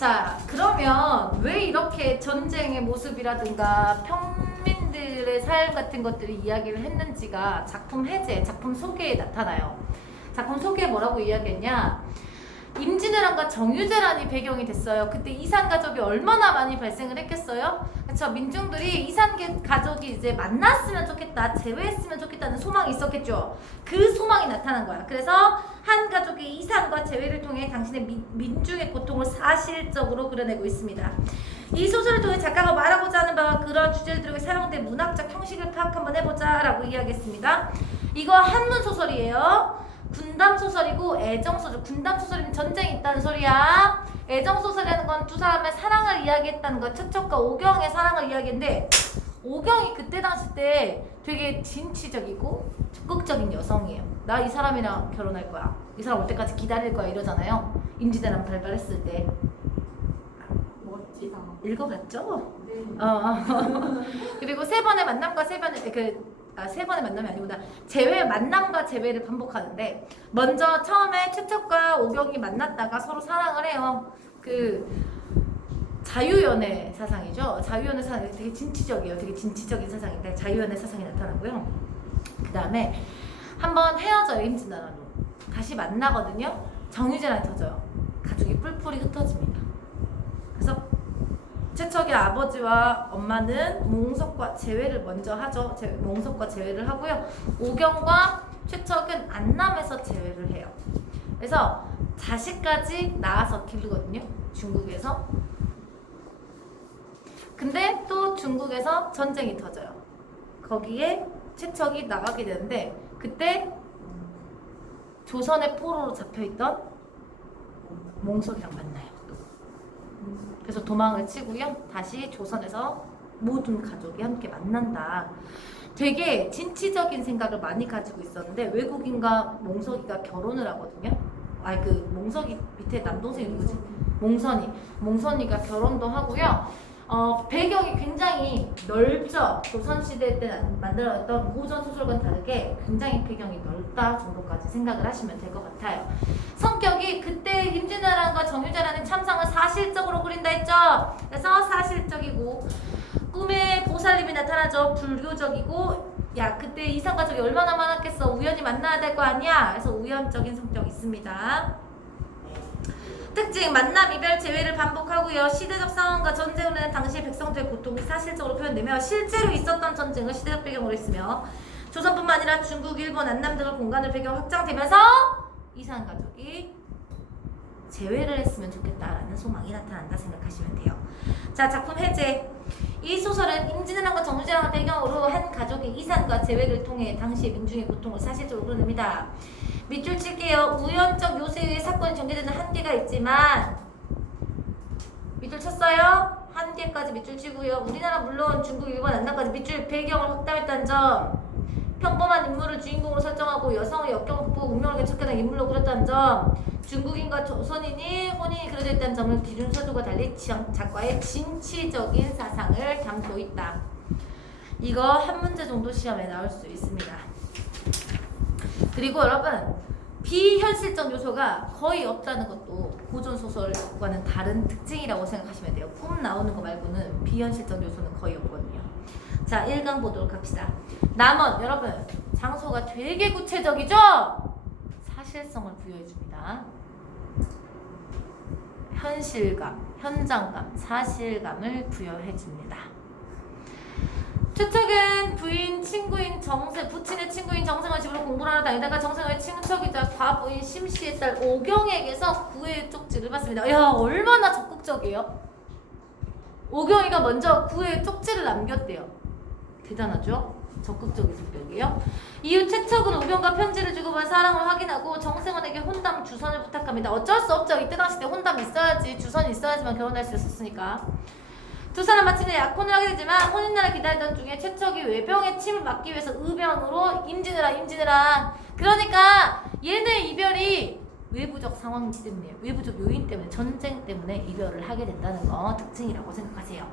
자, 그러면 왜 이렇게 전쟁의 모습이라든가 평민들의 삶 같은 것들을 이야기를 했는지가 작품 해제, 작품 소개에 나타나요. 작품 소개에 뭐라고 이야기했냐? 임진왜란과 정유재란이 배경이 됐어요. 그때 이산 가족이 얼마나 많이 발생을 했겠어요? 그렇죠. 민중들이 이산 가족이 이제 만났으면 좋겠다, 재회했으면 좋겠다는 소망이 있었겠죠. 그 소망이 나타난 거야. 그래서 한 가족의 이산과 재회를 통해 당신의 민중의 고통을 사실적으로 그려내고 있습니다. 이 소설을 통해 작가가 말하고자 하는 바와 그런 주제를 들고 사용된 문학적 형식을 파악 한번 해보자 라고 이야기했습니다. 이거 한문 소설이에요. 군담 소설이고 애정 소설. 군담 소설이면 전쟁이 있다는 소리야. 애정 소설이라는 건 두 사람의 사랑을 이야기했다는 거. 최척과 오경의 사랑을 이야기했는데 오경이 그때 당시 때 되게 진취적이고 적극적인 여성이에요. 나 이 사람이랑 결혼할 거야. 이 사람 올 때까지 기다릴 거야 이러잖아요. 임진왜란 발발했을 때. 멋지다. 읽어봤죠? 네. 그리고 세 번의 만남과 세 번의 만남이 아니구나. 만남과 재회를 반복하는데 먼저 처음에 최척과 오경이 만났다가 서로 사랑을 해요. 그 자유연애 사상이죠. 자유연애 사상이 되게 진취적이에요. 되게 진취적인 사상인데 자유연애 사상이 나타나고요. 그 다음에 한번 헤어져요. 임진왜란으로. 다시 만나거든요. 정유재란이 터져요. 가족이 뿔뿔이 흩어집니다. 그래서 최척의 아버지와 엄마는 몽석과 재회를 먼저 하죠. 몽석과 재회를 하고요. 오경과 최척은 안남에서 재회를 해요. 그래서 자식까지 낳아서 기르거든요. 중국에서. 근데 또 중국에서 전쟁이 터져요. 거기에 최척이 나가게 되는데 그때 조선의 포로로 잡혀있던 몽석이랑 만나요. 그래서 도망을 치고요. 다시 조선에서 모든 가족이 함께 만난다. 되게 진취적인 생각을 많이 가지고 있었는데 외국인과 몽석이가 결혼을 하거든요. 그 몽석이 밑에 남동생이 누구지? 몽선이가 결혼도 하고요. 배경이 굉장히 넓죠. 조선시대 때 만들어졌던 고전 소설과는 다르게 굉장히 배경이 넓다 정도까지 생각을 하시면 될 것 같아요. 성격이 그때 임진왜란과 정유재란의 참상을 사실적으로 그린다 했죠. 그래서 사실적이고 꿈에 보살님이 나타나죠. 불교적이고 야 그때 이산 가족이 얼마나 많았겠어. 우연히 만나야 될 거 아니야. 그래서 우연적인 성격이 있습니다. 특징 만남, 이별, 재회를 반복하고요. 시대적 상황과 전쟁을 하는 당시의 백성들의 고통이 사실적으로 표현되며 실제로 있었던 전쟁을 시대적 배경으로 있으며 조선뿐만 아니라 중국, 일본, 안남 등의 공간을 배경으로 확장되면서 이산 가족이 재회를 했으면 좋겠다라는 소망이 나타난다 생각하시면 돼요. 자, 작품 해제. 이 소설은 임진왜란과 정유재란을 배경으로 한 가족의 이산과 재회를 통해 당시의 민중의 고통을 사실적으로 그려냅니다. 밑줄 칠게요. 우연적 요소의 사건이 전개되는 한계가 있지만 밑줄 쳤어요? 한계까지 밑줄 치고요. 우리나라 물론 중국, 일본, 안남까지 밑줄 배경을 확담했다는 점. 평범한 인물을 주인공으로 설정하고 여성의 역경을 극복하고 운명을 개척하는 인물로 그렸다는 점. 중국인과 조선인이 혼인이 그려져 있다는 점을 기준 서두가 달리 작가의 진취적인 사상을 담고 있다. 이거 한 문제 정도 시험에 나올 수 있습니다. 그리고 여러분 비현실적 요소가 거의 없다는 것도 고전 소설과는 다른 특징이라고 생각하시면 돼요. 꿈 나오는 거 말고는 비현실적 요소는 거의 없거든요. 자, 1강 보도록 합시다. 남원 여러분 장소가 되게 구체적이죠? 사실성을 부여해줍니다. 현실감, 현장감, 사실감을 부여해줍니다. 최척은 부친의 친구인 정생을 집으로 공부를 하러 다니다가 정생의 친척이자 과부인 심씨의 딸 오경에게서 구애의 쪽지를 받습니다. 야, 얼마나 적극적이에요? 오경이가 먼저 구애의 쪽지를 남겼대요. 대단하죠? 적극적인 성격이에요. 이후 최척은 오경과 편지를 주고받은 사랑을 확인하고 정생원에게 혼담 주선을 부탁합니다. 어쩔 수 없죠. 이때 당시 때 혼담이 있어야지, 주선이 있어야지만 결혼할 수 있었으니까. 두 사람 마침내 약혼을 하게 되지만 혼인날을 기다리던 중에 최척이 외병의 침을 막기 위해서 의병으로 임진왜란. 그러니까 얘네 이별이 외부적 상황 때문에, 외부적 요인 때문에, 전쟁 때문에 이별을 하게 된다는 거 특징이라고 생각하세요.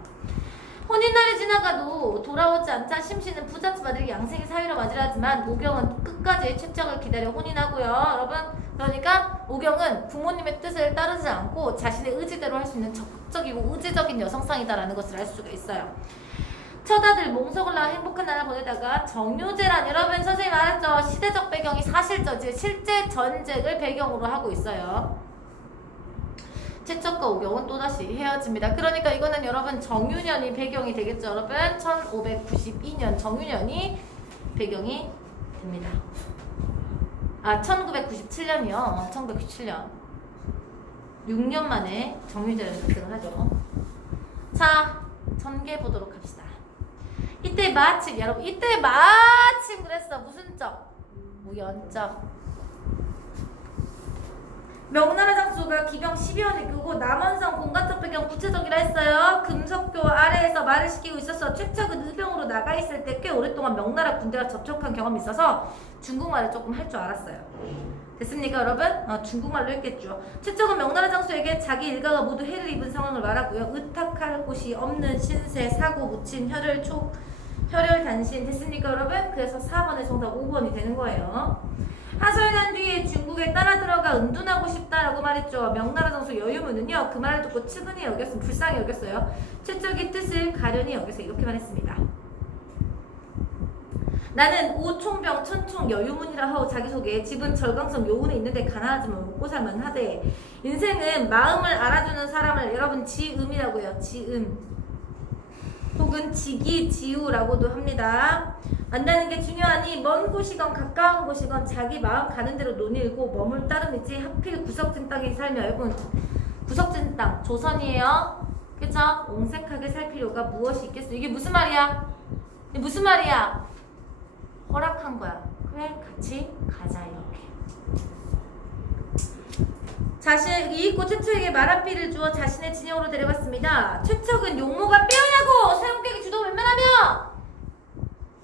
혼인날이 지나가도 돌아오지 않자 심씨는 부잣집 아들이 양생의 사위로 맞이를 하지만 오경은 끝까지 최척을 기다려 혼인하고요. 여러분 그러니까 오경은 부모님의 뜻을 따르지 않고 자신의 의지대로 할 수 있는 적극적이고 의지적인 여성상이다라는 것을 알 수가 있어요. 처다들 몽석을 낳아 행복한 나라 보내다가 정유재란 여러분 선생님 알았죠? 시대적 배경이 사실저지 실제 전쟁을 배경으로 하고 있어요. 최척과 오경은 또다시 헤어집니다. 그러니까 이거는 여러분 정유년이 배경이 되겠죠 여러분? 1592년 정유년이 배경이 됩니다. 1997년이요. 1997년 6년 만에 정유재를 획득을 하죠. 자, 전개 보도록 합시다. 이때 마침 여러분 이때 마침 그랬어. 무슨 적? 무연적. 명나라 장수가 기병 10여원을 끄고 남원성 공간적 배경 구체적이라 했어요. 금석교 아래에서 말을 시키고 있었어. 최척은 의병으로 나가 있을 때 꽤 오랫동안 명나라 군대와 접촉한 경험이 있어서 중국말을 조금 할 줄 알았어요. 됐습니까 여러분? 중국말로 했겠죠. 최척은 명나라 장수에게 자기 일가가 모두 해를 입은 상황을 말하고요. 의탁할 곳이 없는 신세, 사고 묻힌 혈혈 단신. 됐습니까 여러분? 그래서 4번의 정답 5번이 되는 거예요. 하소연한 뒤에 중국에 따라 들어가 은둔하고 싶다라고 말했죠. 명나라 장수 여유문은요. 그 말을 듣고 측은히 여겼으면 불쌍히 여겼어요. 최척의 뜻을 가련히 여겨서 이렇게 말했습니다. 나는 오총병 천총 여유문이라 하고 자기소개. 집은 절강성 요운에 있는데 가난하지만 먹고 살만하대. 인생은 마음을 알아주는 사람을 여러분 지음이라고 해요. 지음 혹은 지기 지우라고도 합니다. 만나는 게 중요하니 먼 곳이건 가까운 곳이건 자기 마음 가는 대로 논일고 머물 따름이지 하필 구석진 땅에 살며 여러분 구석진 땅 조선이에요. 그쵸? 옹색하게 살 필요가 무엇이 있겠어. 이게 무슨 말이야? 이게 무슨 말이야? 허락한 거야. 그래 같이 가자 이렇게. 자신 이익고 최척에게 말한비를 주어 자신의 진영으로 데려갔습니다. 최척은 용모가 빼어냐고 사용객이 주도 웬만하며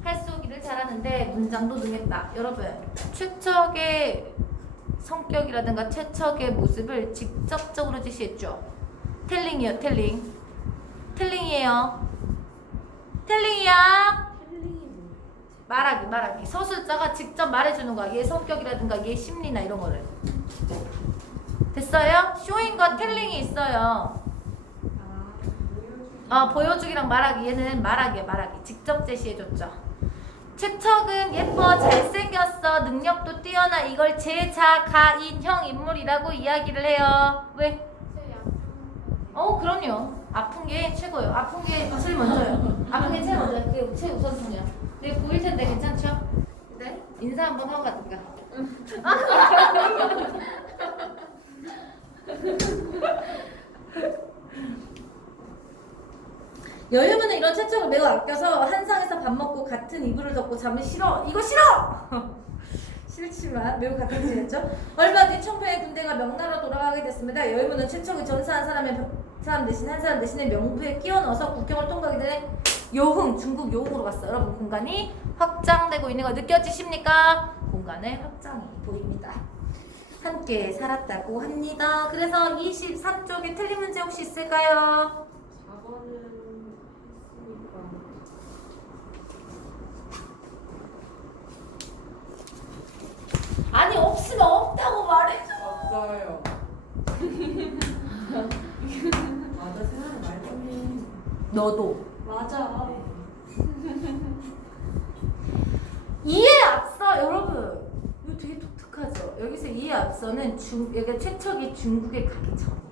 할 쏘기를 잘하는데 문장도 능했다. 여러분 최척의 성격이라든가 최척의 모습을 직접적으로 지시했죠. 텔링이요 텔링. 텔링이에요. 텔링이야. 말하기. 서술자가 직접 말해주는 거야. 얘 성격이라든가 얘 심리나 이런 거를. 됐어요? 쇼잉과 텔링이 있어요. 보여주기랑 말하기. 얘는 말하기야 말하기. 직접 제시해줬죠. 최척은 예뻐 잘생겼어 능력도 뛰어나 이걸 제자가인형 인물이라고 이야기를 해요. 왜? 그럼요. 아픈 게 최고예요. 아픈 게 제일 먼저요. 아픈 게 제일 먼저요. 그게 제일 우선순위야. 되게 보일 텐데 괜찮죠? 네? 인사 한번 하고 가든가. 여유문은 이런 최척을 매우 아껴서 한상에서 밥 먹고 같은 이불을 덮고 자면 싫어. 이거 싫어! 싫지만 매우 가끔 지냈죠. 얼마 뒤 청평의 군대가 명나라로 돌아가게 됐습니다. 여유문은 최척이 전사한 사람 대신 한 사람 대신에 명부에 끼워 넣어서 국경을 통과하게 되는 요흥, 중국 요흥으로 갔어요. 여러분 공간이 확장되고 있는 거 느껴지십니까? 공간의 확장이 보입니다. 함께 살았다고 합니다. 그래서 24쪽에 틀린 문제 혹시 있을까요? 4번은 했으니까 아니 없으면 없다고 말해줘. 없어요. 맞아 생각을 말 좀 해. 너도. 맞아. 이에 앞서 여러분 이거 되게 독특하죠. 여기서 이에 앞서는 여기 최척이 중국에 가기 전이에요.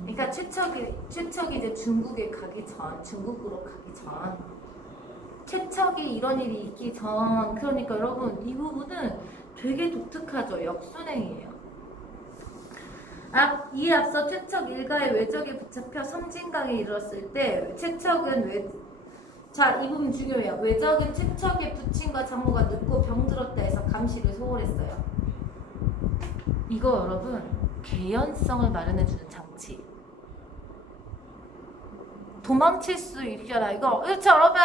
그러니까 최척이 이제 중국에 가기 전, 중국으로 가기 전, 최척이 이런 일이 있기 전. 그러니까 여러분 이 부분은 되게 독특하죠. 역순행이에요. 이에 앞서 최척 일가의 외적에 붙잡혀 섬진강에 이르렀을 때 최척은 자, 이 부분 중요해요. 외적은 최척의 부친과 장모가 늙고 병들었다 해서 감시를 소홀했어요. 이거 여러분 개연성을 마련해주는 장치. 도망칠 수 있잖아. 이거 그렇죠 여러분.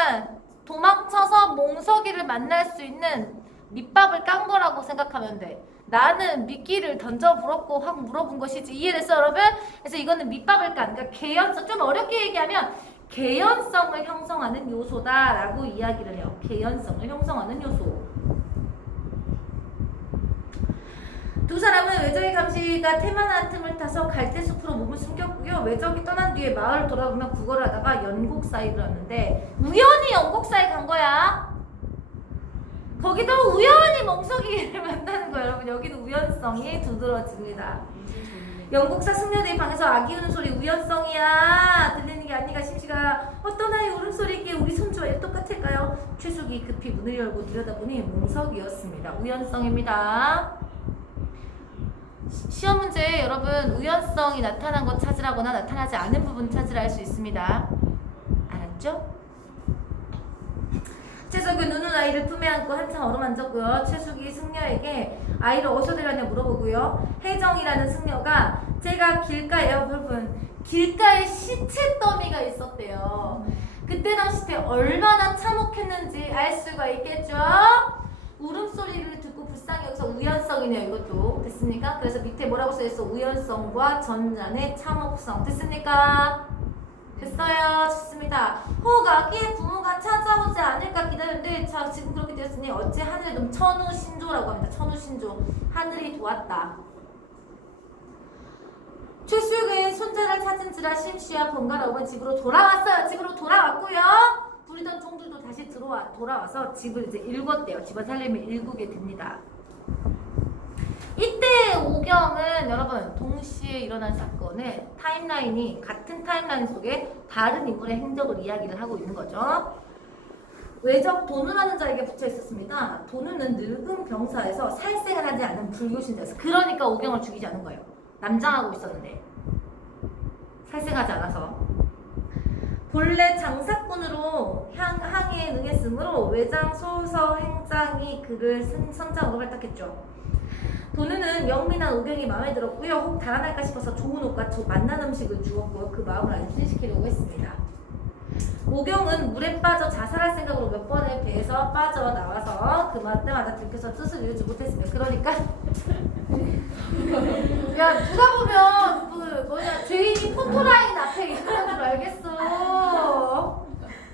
도망쳐서 몽석이를 만날 수 있는 밑밥을 깐 거라고 생각하면 돼. 나는 미끼를 던져 물었고 확 물어본 것이지. 이해됐어 여러분? 그래서 이거는 밑밥을 깐. 그러니까 개연성, 좀 어렵게 얘기하면 개연성을 형성하는 요소다라고 이야기를 해요. 개연성을 형성하는 요소. 두 두 사람은 외적의 감시가 태만한 틈을 타서 갈대숲으로 몸을 숨겼고요. 외적이 떠난 뒤에 마을을 돌아보며 구걸을 하다가 연곡사이를 왔는데 우연히 연곡사이 간 거야. 거기도 우연히 멍석이를 만나는 거예요. 여러분 여기도 우연성이 두드러집니다. 영국사 승려들이 방에서 아기 우는 소리 우연성이야 들리는 게 아니가 심시가 어떤 아이 울음소리기에 우리 손주와 똑같을까요? 최숙이 급히 문을 열고 들여다보니 몽석이었습니다. 우연성입니다. 시험 문제 여러분 우연성이 나타난 것 찾으라거나 나타나지 않은 부분 찾으라 할 수 있습니다. 알았죠? 최숙은 누는 아이를 품에 안고 한참 어루만졌고요. 최숙이 승려에게 아이를 어디서 데려왔냐 물어보고요. 혜정이라는 승려가 제가 길가에 여러분 길가에 시체 더미가 있었대요. 그때 당시 때 얼마나 참혹했는지 알 수가 있겠죠? 울음소리를 듣고 불쌍히 여기서 우연성이네요. 이것도 됐습니까? 그래서 밑에 뭐라고 써있어? 우연성과 전잔의 참혹성 됐습니까? 됐어요. 좋습니다. 호각이 부모가 찾아오지 않을까 기다렸는데 자 지금 그렇게 되었으니 어째 하늘에 좀 천우신조라고 합니다. 천우신조. 하늘이 도왔다. 최수육은 손자를 찾은지라 심씨와 번갈아 오면 집으로 돌아왔어요. 집으로 돌아왔고요. 부리던 종들도 다시 돌아와서 집을 이제 일궜대요. 집안 살림을 일구게 됩니다. 이때 오경은 여러분 동시에 일어난 사건을 타임라인이 같은 타임라인 속에 다른 인물의 행적을 이야기를 하고 있는 거죠. 외적 도누라는 자에게 붙여 있었습니다. 도누는 늙은 병사에서 살생을 하지 않은 불교 신자였어. 그러니까 오경을 죽이지 않은 거예요. 남장하고 있었는데 살생하지 않아서 본래 장사꾼으로 항해에 능했으므로 외장 소서 행장이 그를 선장으로 발탁했죠. 도누는 영민한 오경이 마음에 들었고요. 혹 달아날까 싶어서 좋은 옷과 맛난 음식을 주었고요. 그 마음을 안심시키려고 했습니다. 오경은 물에 빠져 자살할 생각으로 몇 번의 배에서 빠져나와서 그때마다 들켜서 뜻을 이루지 못했습니다. 그러니까 야 누가 보면 그 뭐냐 죄인이 포토라인 앞에 있는 줄 알겠어.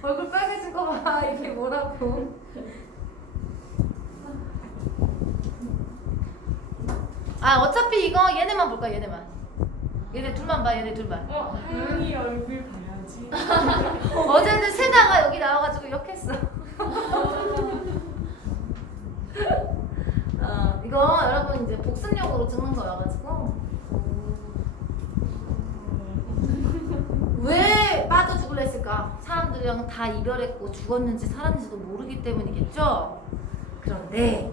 얼굴 빨개진 거 봐. 이게 뭐라고. 아 어차피 이거 얘네만 볼까 얘네만. 얘네 둘만 봐 얘네 둘만. 하영이 얼굴 봐야지. 어제는 세나가 여기 나와가지고 욕했어. 이거 여러분 이제 복습용으로 찍는 거여가지고 왜 빠져 죽을라 했을까? 사람들이랑 다 이별했고 죽었는지 살았는지도 모르기 때문이겠죠? 그런데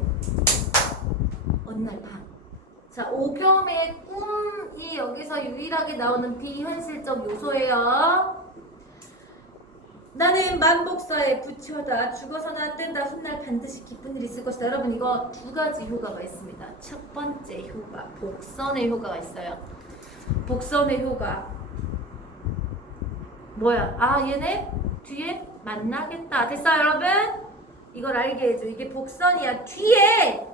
어느 날 밤 자, 오겸의 꿈이 여기서 유일하게 나오는 비현실적 요소예요. 나는 만복사에 부처다. 죽어서는 안 된다. 훗날 반드시 기쁜 일이 있을 것이다. 여러분 이거 두 가지 효과가 있습니다. 첫 번째 효과, 복선의 효과가 있어요. 복선의 효과 뭐야? 아 얘네 뒤에 만나겠다. 됐어요 여러분? 이걸 알게 해줘. 이게 복선이야. 뒤에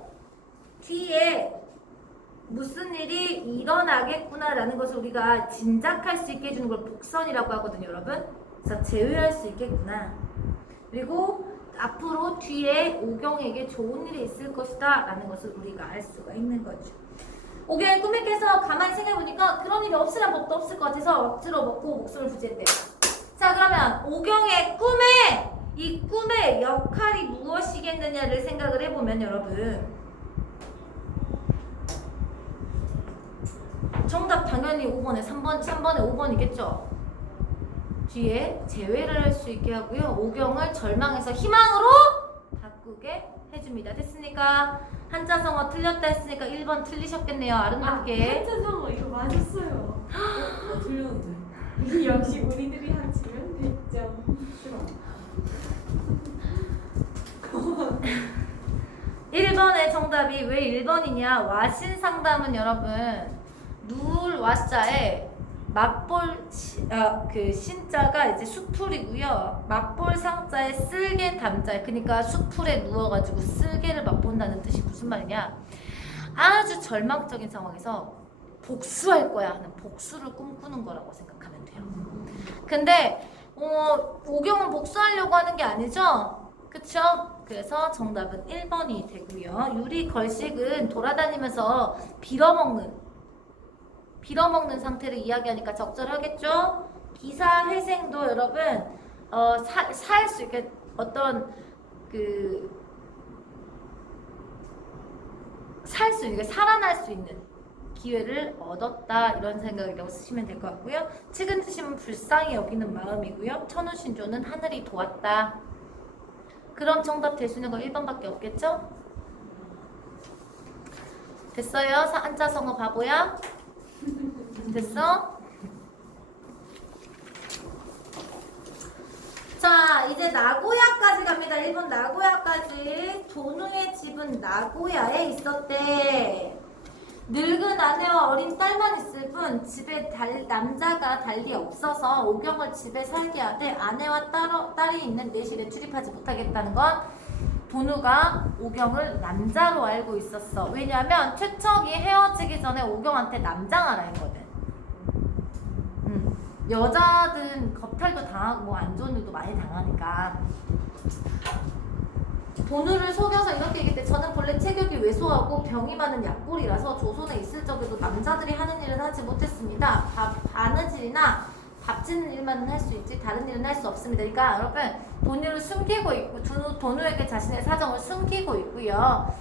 무슨 일이 일어나겠구나라는 것을 우리가 짐작할 수 있게 해주는 걸 복선이라고 하거든요, 여러분. 그래서 제외할 수 있겠구나. 그리고 앞으로 뒤에 오경에게 좋은 일이 있을 것이다 라는 것을 우리가 알 수가 있는 거죠. 오경이 꿈에 깨서 가만히 생각해보니까 그런 일이 없으란 법도 없을 것 같아서 억지로 먹고 목숨을 부지했대요. 자 그러면 오경의 꿈에 이 꿈의 역할이 무엇이겠느냐를 생각을 해보면 여러분 정답 당연히 5번에 3번에 5번이겠죠. 뒤에 제외를 할 수 있게 하고요. 오경을 절망에서 희망으로 바꾸게 해줍니다. 됐습니까? 한자성어 틀렸다 했으니까 1번 틀리셨겠네요. 아름답게. 한자성어 이거 맞았어요. 틀렸는데. 역시 우리들이 합치면 됐죠. 싫어. 1번의 정답이 왜 1번이냐? 와신상담은 여러분 누울 와자에 맞볼 그 신자가 이제 수풀이고요. 맞볼 상자에 쓸개 담자. 그러니까 수풀에 누워가지고 쓸개를 맛본다는 뜻이 무슨 말이냐? 아주 절망적인 상황에서 복수할 거야 하는 복수를 꿈꾸는 거라고 생각하면 돼요. 근데 오경은 복수하려고 하는 게 아니죠. 그쵸? 그래서 정답은 1번이 되고요. 유리 걸식은 돌아다니면서 빌어먹는 상태를 이야기하니까 적절하겠죠? 기사 회생도 여러분 살 수 있게 어떤 살 수 있는 살아날 수 있는 기회를 얻었다 이런 생각이라고 쓰시면 될 것 같고요. 측은지심은 불쌍히 여기는 마음이고요. 천우신조는 하늘이 도왔다. 그럼 정답 될 수 있는 거 1번밖에 없겠죠? 됐어요? 한자성어 바보야? 됐어? 자, 이제 나고야까지 갑니다. 1번 나고야까지. 도누의 집은 나고야에 있었대. 늙은 아내와 어린 딸만 있을 뿐 집에 남자가 달리 없어서 오경을 집에 살게 하되 아내와 딸이 있는 내실에 출입하지 못하겠다는 건 도누가 오경을 남자로 알고 있었어. 왜냐면 최척이 헤어지기 전에 오경한테 남장하라 했거든. 여자든 겁탈도 당하고 뭐 안 좋은 일도 많이 당하니까. 도누를 속여서 이렇게 얘기했대. 저는 본래 체격이 왜소하고 병이 많은 약골이라서 조선에 있을 적에도 남자들이 하는 일은 하지 못했습니다. 바느질이나 밥 짓는 일만은 할 수 있지 다른 일은 할 수 없습니다. 그러니까 여러분 도누를 숨기고 있고 도누에게 자신의 사정을 숨기고 있고요.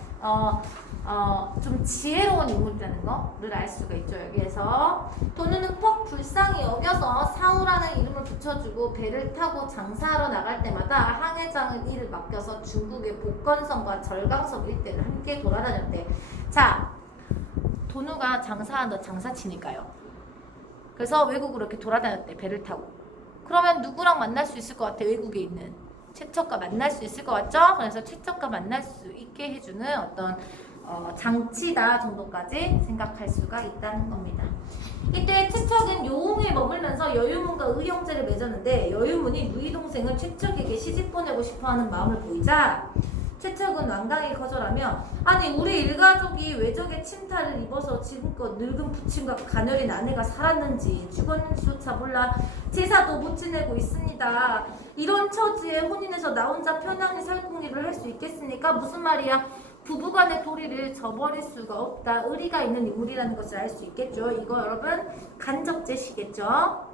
좀 지혜로운 인물이라는 거를 알 수가 있죠. 여기에서 도누는 퍽 불쌍히 여겨서 사우라는 이름을 붙여주고 배를 타고 장사하러 나갈 때마다 항해장의 일을 맡겨서 중국의 복건성과 절강성 일대를 함께 돌아다녔대. 자, 도누가 장사치니까요. 그래서 외국으로 이렇게 돌아다녔대. 배를 타고. 그러면 누구랑 만날 수 있을 것 같아? 외국에 있는 최척과 만날 수 있을 것 같죠? 그래서 최척과 만날 수 있게 해주는 어떤 장치다 정도까지 생각할 수가 있다는 겁니다. 이때 최척은 요웅에 머물면서 여유문과 의형제를 맺었는데 여유문이 누이 동생은 최척에게 시집 보내고 싶어하는 마음을 보이자 최척은 완강히 거절하며 아니 우리 일가족이 외적의 침탈을 입어서 지금껏 늙은 부친과 가녀린 아내가 살았는지 죽었는지조차 몰라 제사도 못 지내고 있습니다. 이런 처지에 혼인해서 나 혼자 편안히 살궁리를 할 수 있겠습니까? 무슨 말이야? 부부간의 도리를 저버릴 수가 없다. 의리가 있는 인물이라는 것을 알 수 있겠죠. 이거 여러분 간접제시겠죠.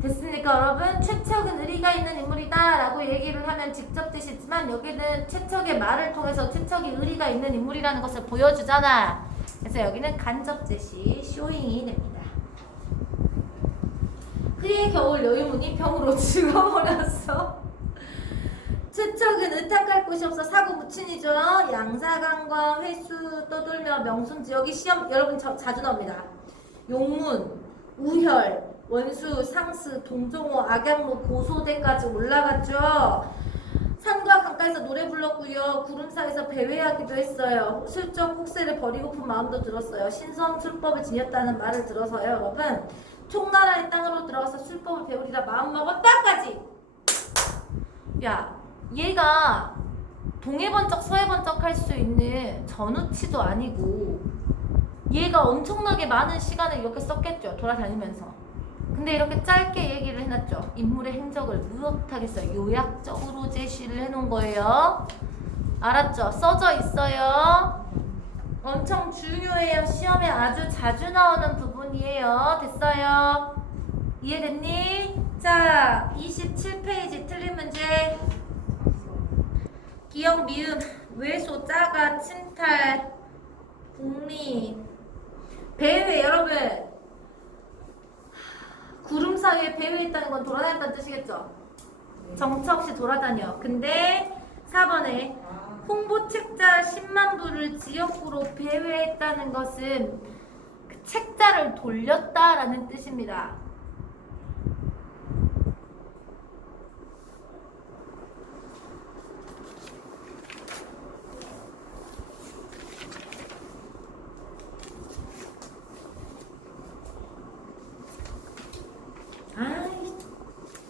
됐습니까 여러분? 최척은 의리가 있는 인물이다 라고 얘기를 하면 직접 뜻이지만 여기는 최척의 말을 통해서 최척이 의리가 있는 인물이라는 것을 보여주잖아. 그래서 여기는 간접제시 쇼잉이 됩니다. 그의 겨울 여유문이 병으로 죽어버렸어. 최척은 의탁할 곳이 없어 사고 무친이죠. 양사강과 회수 떠돌며 명순지 여기 시험 여러분 자주 나옵니다. 용문, 우혈, 원수, 상스, 동종호, 악양로, 고소대까지 올라갔죠. 산과 강가에서 노래 불렀고요. 구름 사이에서 배회하기도 했어요. 슬쩍 혹세를 버리고픈 마음도 들었어요. 신성 술법을 지녔다는 말을 들어서요. 여러분 총나라의 땅으로 들어가서 술법을 배우리라 마음먹었다까지. 야 얘가 동해번쩍 서해번쩍 할 수 있는 전우치도 아니고 얘가 엄청나게 많은 시간을 이렇게 썼겠죠. 돌아다니면서. 근데 이렇게 짧게 얘기를 해놨죠. 인물의 행적을 무엇하겠어요. 요약적으로 제시를 해놓은 거예요. 알았죠? 써져 있어요. 엄청 중요해요. 시험에 아주 자주 나오는 부분이에요. 됐어요? 이해됐니? 자, 27페이지 틀린 문제. 기역, 미음, 외소, 짜가, 침탈, 북리, 배회. 여러분 구름 사이에 배회했다는 건 돌아다녔다는 뜻이겠죠? 정처 없이 돌아다녀. 근데 4번에 홍보책자 10만 부를 지역구로 배회했다는 것은 그 책자를 돌렸다라는 뜻입니다.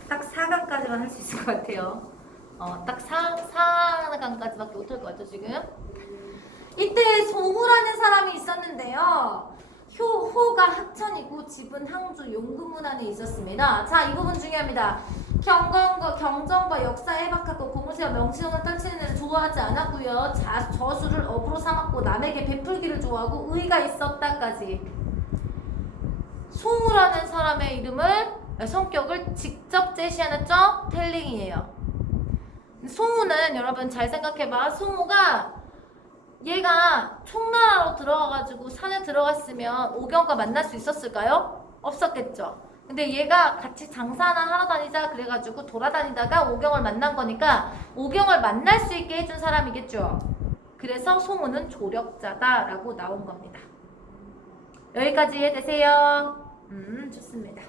딱 4강까지만 할 수 있을 것 같아요. 딱 4강까지밖에 못할 것 같죠 지금? 이때 소무라는 사람이 있었는데요. 호가 하천이고 집은 항주 용금문 안에 있었습니다. 자, 이 부분 중요합니다. 경전과 역사에 해박하고 고무새와 명칭을 떨치는 일을 좋아하지 않았고요. 저술을 업으로 삼았고 남에게 베풀기를 좋아하고 의가 있었다까지. 송우라는 사람의 성격을 직접 제시하는 텔링이에요. 송우는 여러분 잘 생각해봐. 송우가 얘가 총나라로 들어가가지고 산에 들어갔으면 오경과 만날 수 있었을까요? 없었겠죠. 근데 얘가 같이 장사나 하러 다니자 그래가지고 돌아다니다가 오경을 만난 거니까 오경을 만날 수 있게 해준 사람이겠죠. 그래서 송우는 조력자다라고 나온 겁니다. 여기까지 이해되세요? 좋습니다.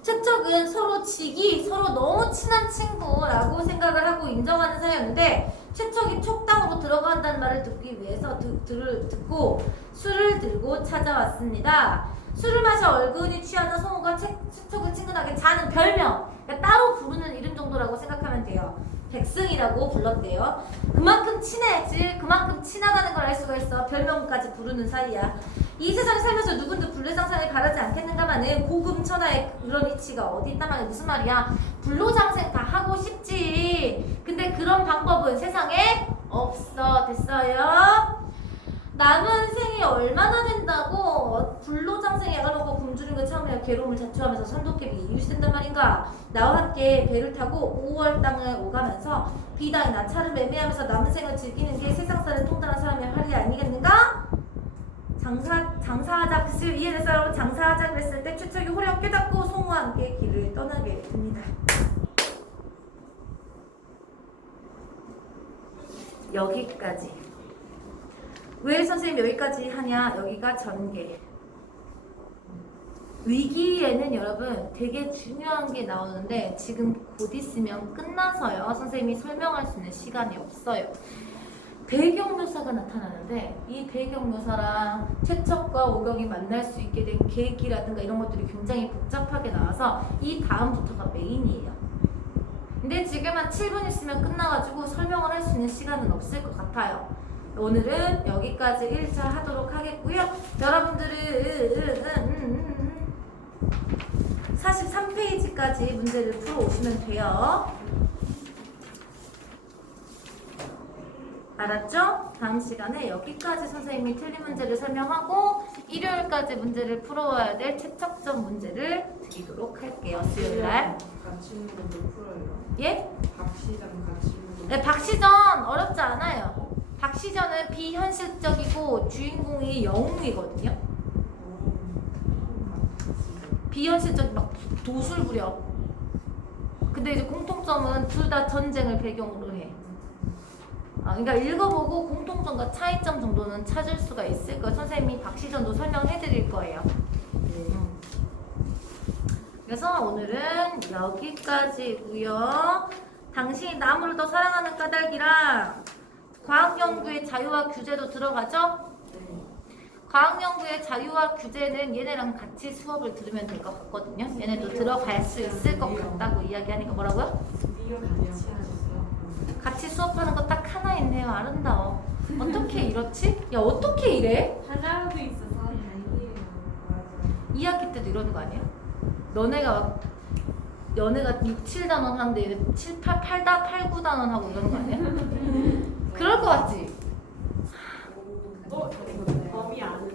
최척은 서로 서로 너무 친한 친구라고 생각을 하고 인정하는 사이였는데 최척이 촉당으로 들어간다는 말을 듣기 위해서 듣고 술을 들고 찾아왔습니다. 술을 마셔 얼큰이 취하자 송우가 최척을 친근하게 자는 별명, 그러니까 따로 부르는 이름 정도라고 생각하면 돼요. 백승이라고 불렀대요. 그만큼 친해야지, 그만큼 친하다는 걸 알 수가 있어. 별명까지 부르는 사이야. 이 세상에 살면서 누군도 불례장생을 바라지 않겠는가마는 고금천하의 그런 이치가 어디 있단 말이야. 무슨 말이야? 불로장생 다 하고 싶지. 근데 그런 방법은 세상에 없어. 됐어요? 남은 생이 얼마나 된다고 불로장생에 야가놓고 굶주린 참으며 괴로움을 자초하면서 산도깨비 이유시된단 말인가. 나와 함께 배를 타고 5월 땅을 오가면서 비단이나 차를 매매하면서 남은 생을 즐기는 게 세상살을 통달한 사람의 할이 아니겠는가? 장사하자. 글쎄요, 이해됐어요? 여러분, 장사하자 그랬을 때 최척이 호령 깨닫고 송우와 함께 길을 떠나게 됩니다. 여기까지. 왜 선생님 여기까지 하냐? 여기가 전개. 위기에는 여러분 되게 중요한 게 나오는데 지금 곧 있으면 끝나서요. 선생님이 설명할 수 있는 시간이 없어요. 배경묘사가 나타나는데 이 배경묘사랑 최척과 오경이 만날 수 있게 된 계기라든가 이런 것들이 굉장히 복잡하게 나와서 이 다음부터가 메인이에요. 근데 지금 한 7분 있으면 끝나가지고 설명을 할 수 있는 시간은 없을 것 같아요. 오늘은 여기까지 1차 하도록 하겠고요. 여러분들은 43페이지까지 문제를 풀어오시면 돼요. 알았죠? 다음 시간에 여기까지 선생님이 틀린 문제를 설명하고 일요일까지 문제를 풀어와야 될 채척점 문제를 드리도록 할게요. 수요일날. 같이 있는 것도 풀어요. 예? 박시장 같이 있는 것도. 네, 박시전 어렵지 않아요. 박시전은 비현실적이고 주인공이 영웅이거든요. 비현실적 막 도술 부려. 근데 이제 공통점은 둘 다 전쟁을 배경으로 해. 그러니까 읽어보고 공통점과 차이점 정도는 찾을 수가 있을 거예요. 선생님이 박시전도 설명해드릴 거예요. 그래서 오늘은 여기까지고요. 당신이 나무를 더 사랑하는 까닭이랑 과학연구의 자유와 규제도 들어가죠? 과학연구의 자유와 규제는 얘네랑 같이 수업을 들으면 될 것 같거든요. 얘네도 들어갈 수 있을 것 같다고 이야기하니까 뭐라고요? 이거 같이 하셨어. 같이 수업하는 거 딱 하나 있네요. 아름다워. 어떻게 이렇지? 야, 어떻게 이래? 하나라도 있어서 아니에요. 맞아. 2학기 때도 이러는 거 아니야? 너네가 6, 7단원 하는데 얘네 7, 8, 8, 9단원 하고 이러는 거 아니야? 그럴 것 같지? 범위 안에